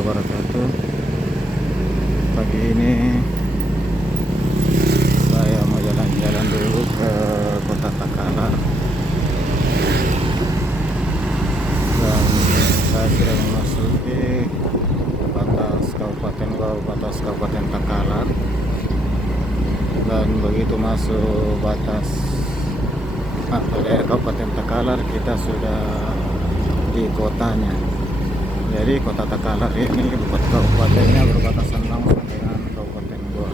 wabarakatuh. Pagi ini saya mau jalan-jalan dulu ke Kota Takalar, dan saya sudah memasuki batas Kabupaten Takalar. Dan begitu masuk batas daerah Kabupaten Takalar, kita sudah di kotanya. Jadi Kota Takalar ini kabupatennya berbatasan langsung dengan Kabupaten Goa.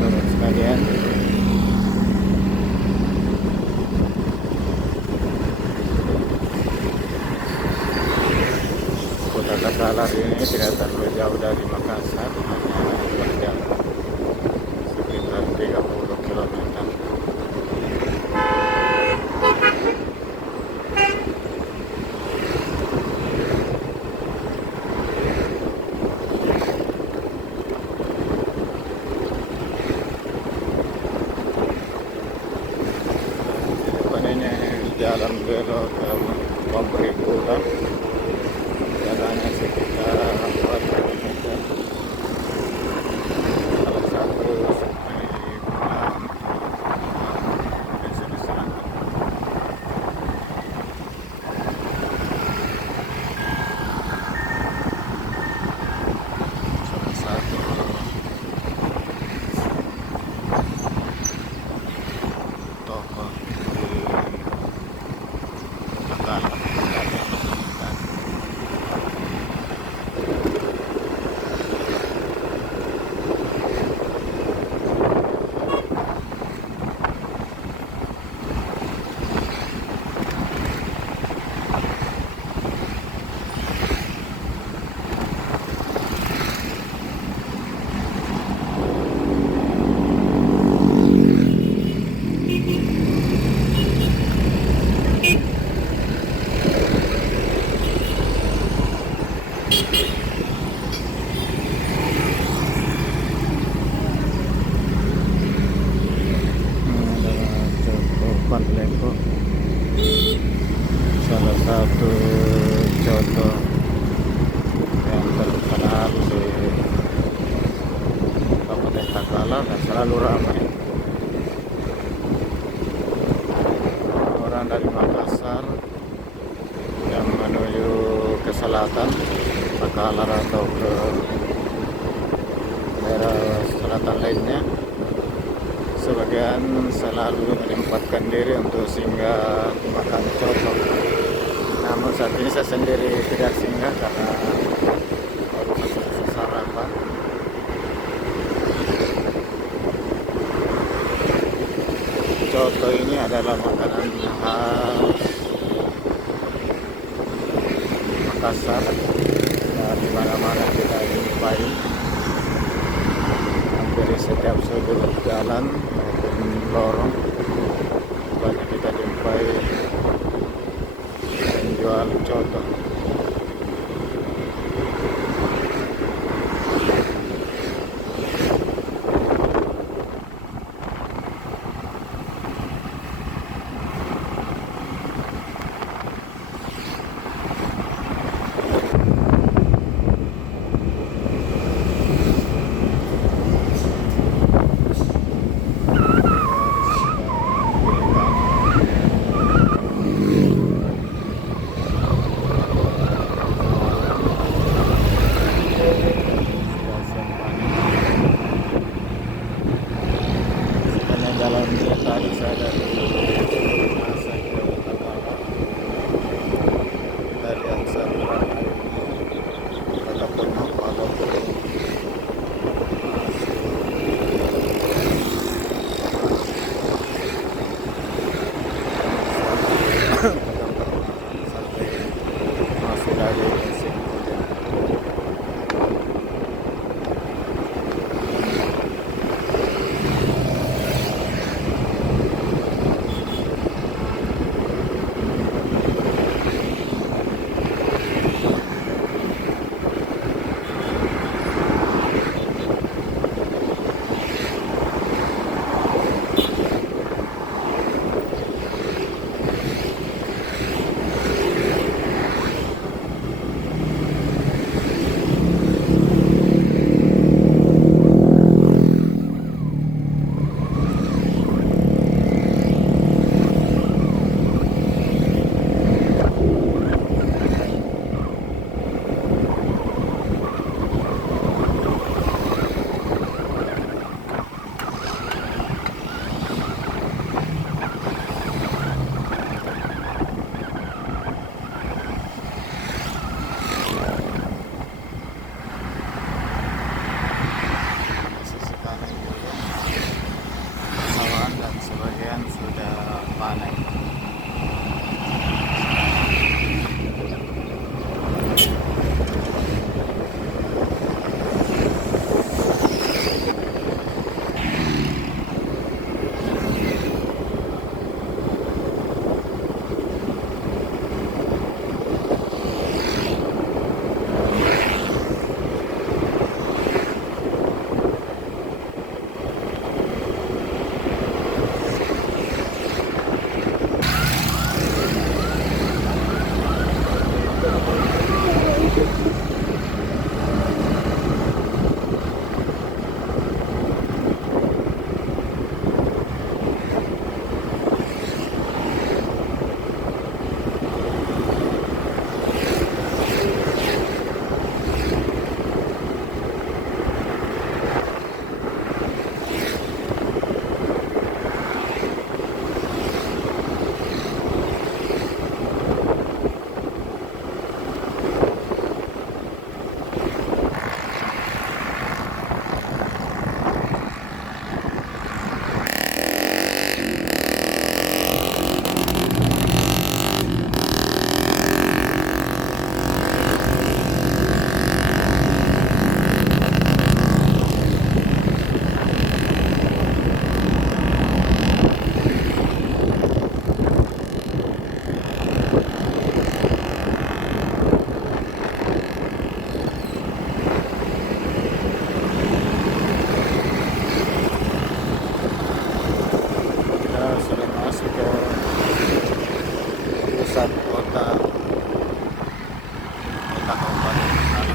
Saudara sekalian, Kota Takalar ini tidak terlalu jauh dari Makassar, hanya berjalan sekitar 30 km. Jalan belok ke Pemberikutan, jalannya sekitar 4 km. Salah satu sungai Bulan di sini selatan. Salah satu toko di Takalar. Leko, salah satu contoh yang terkenal di Kabupaten Takalar dan selalu ramai. Orang dari Makassar yang menuju ke selatan Takalar atau ke daerah selatan lainnya, sebagian selalu menyempatkan diri untuk singgah makan coto. Namun saat ini saya sendiri tidak singgah karena baru selesai sarapan. Coto ini adalah makanan khas Makassar, dan di mana-mana kita jumpai. Hampir setiap sudut jalan maupun lorong banyak kita jumpai menjual coto. panen. Kita sudah masuk ke pusat kota Kabupaten Malang.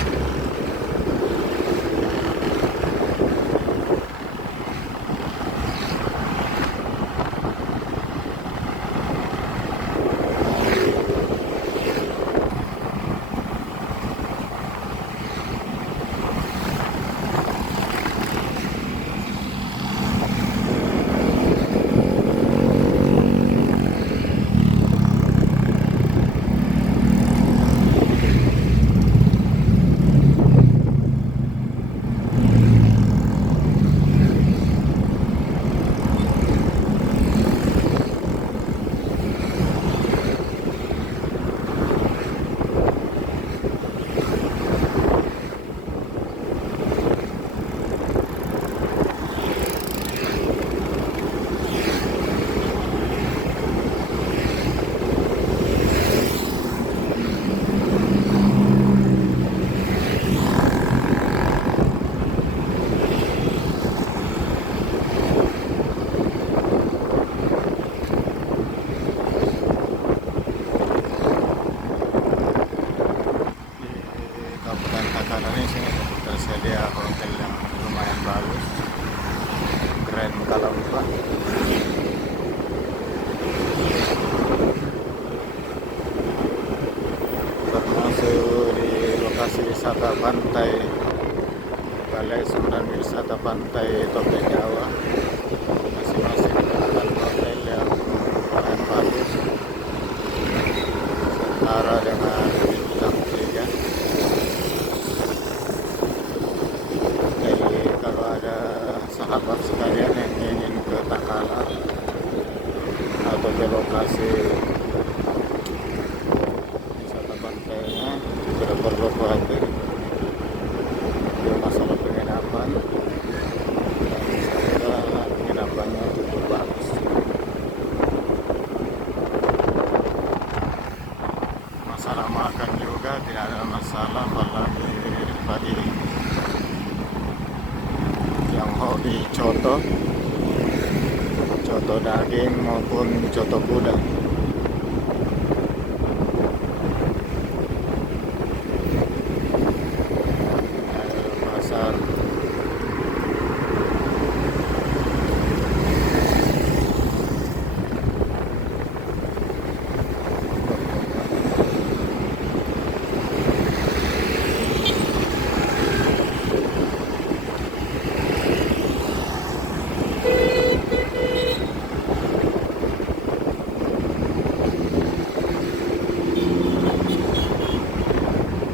Di Kabupaten Takalar ini sih tersedia hotel yang lumayan bagus, keren kalau Pak. Termasuk di lokasi wisata pantai Balai Sumber Wisata Pantai Topeng Jawa, masing-masing merupakan hotel yang lumayan bagus setara dengan bintang 3. Jadi kalau ada sahabat sekalian yang ingin ke Takalar atau ke lokasi wisata pantainya, tidak perlu khawatir untuk masalah penginapan. Dan penginapannya cukup bagus. Masalah makan juga tidak ada masalah, apalagi bagi yang hobi coto daging maupun coto kuda. Pasar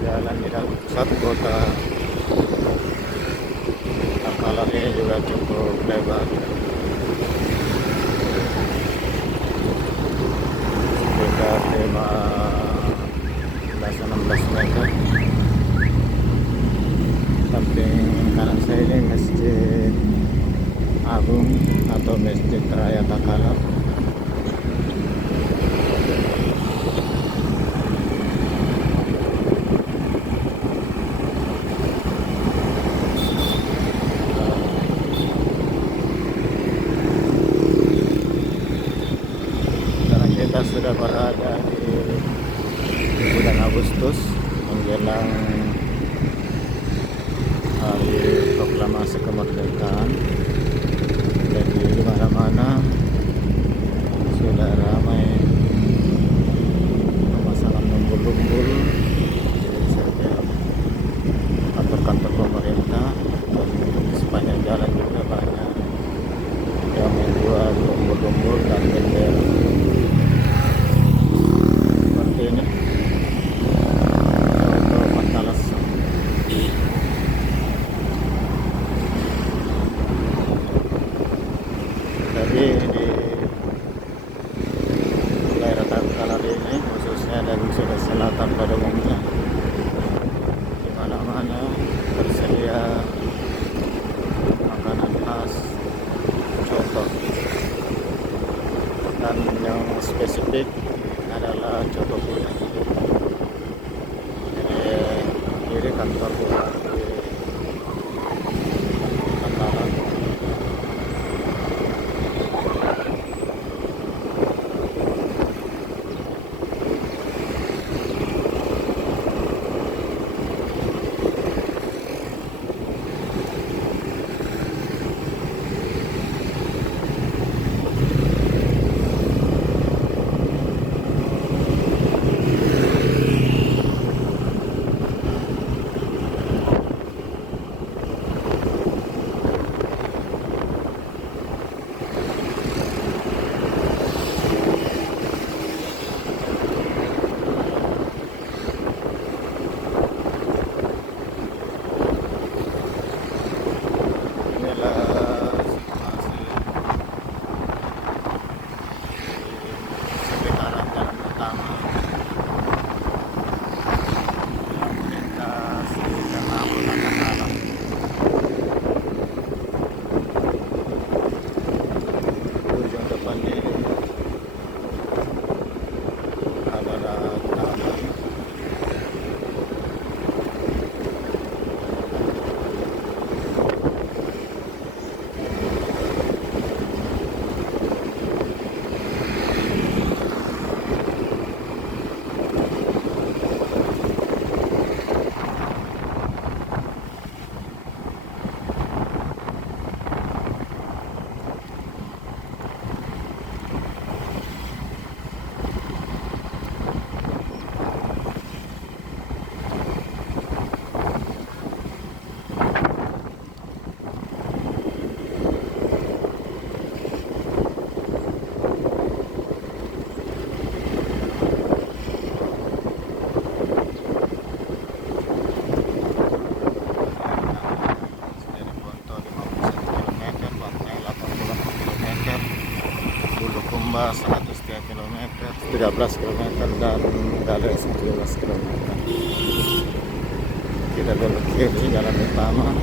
jalan di dalam pusat kota Takalar ini juga cukup lebar. 16 meter. Samping kanan saya ini Masjid Agung atau Masjid Raya Takalar. Sekarang kita sudah berada di bulan Agustus menjelang hari proklamasi kemerdekaan. Jadi di mana-mana sudah ramai pemasangan umbul-umbul di setiap kantor-kantor pemerintah, dan di sepanjang jalan juga banyak yang menjual umbul-umbul dan bendera seperti ini. Contoh Matalas. Jadi di daerah Takalar ini, khususnya dari Sulawesi Selatan pada umumnya, di mana-mana tersedia makanan khas coto, dan yang spesifik adalah coto kuda. Ini kiri kantor bupati Takalar. Bulukumba 103 km, 13 km, dan Gales 17 km. Kita belok kiri jalan utama.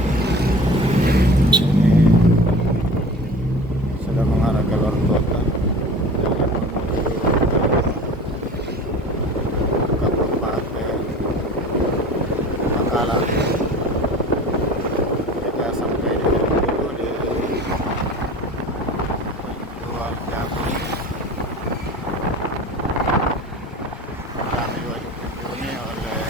Ini sudah mengarah ke luar kota. Jalan menuju ke Kabupaten Takalar. Kita sampai dulu di Luar Jagung. Kami wajib dikunjungi oleh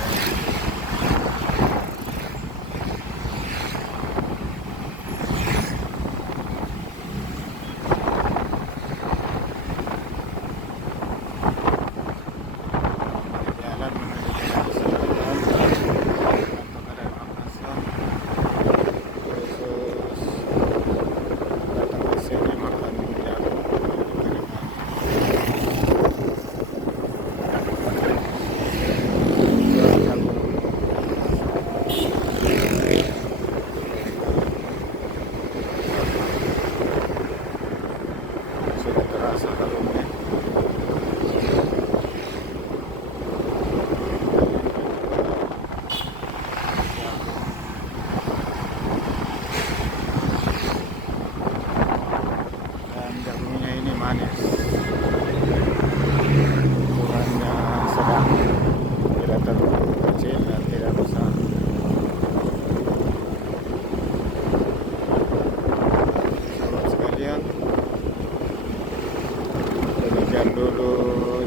lanjutkan dulu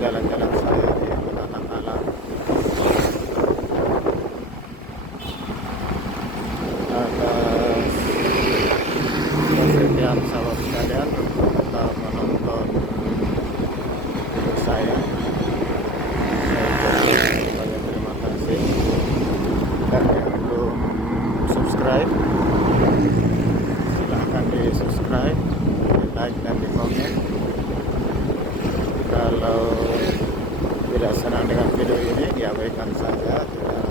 jalan-jalan saya di hutan alam. Atas kesetiaan sahabat sekalian untuk tetap menonton video saya ucapkan banyak terima kasih. Dan yang belum subscribe, silahkan di subscribe, di like dan di komen. Kalau tidak senang dengan video ini, diabaikan saja, tidak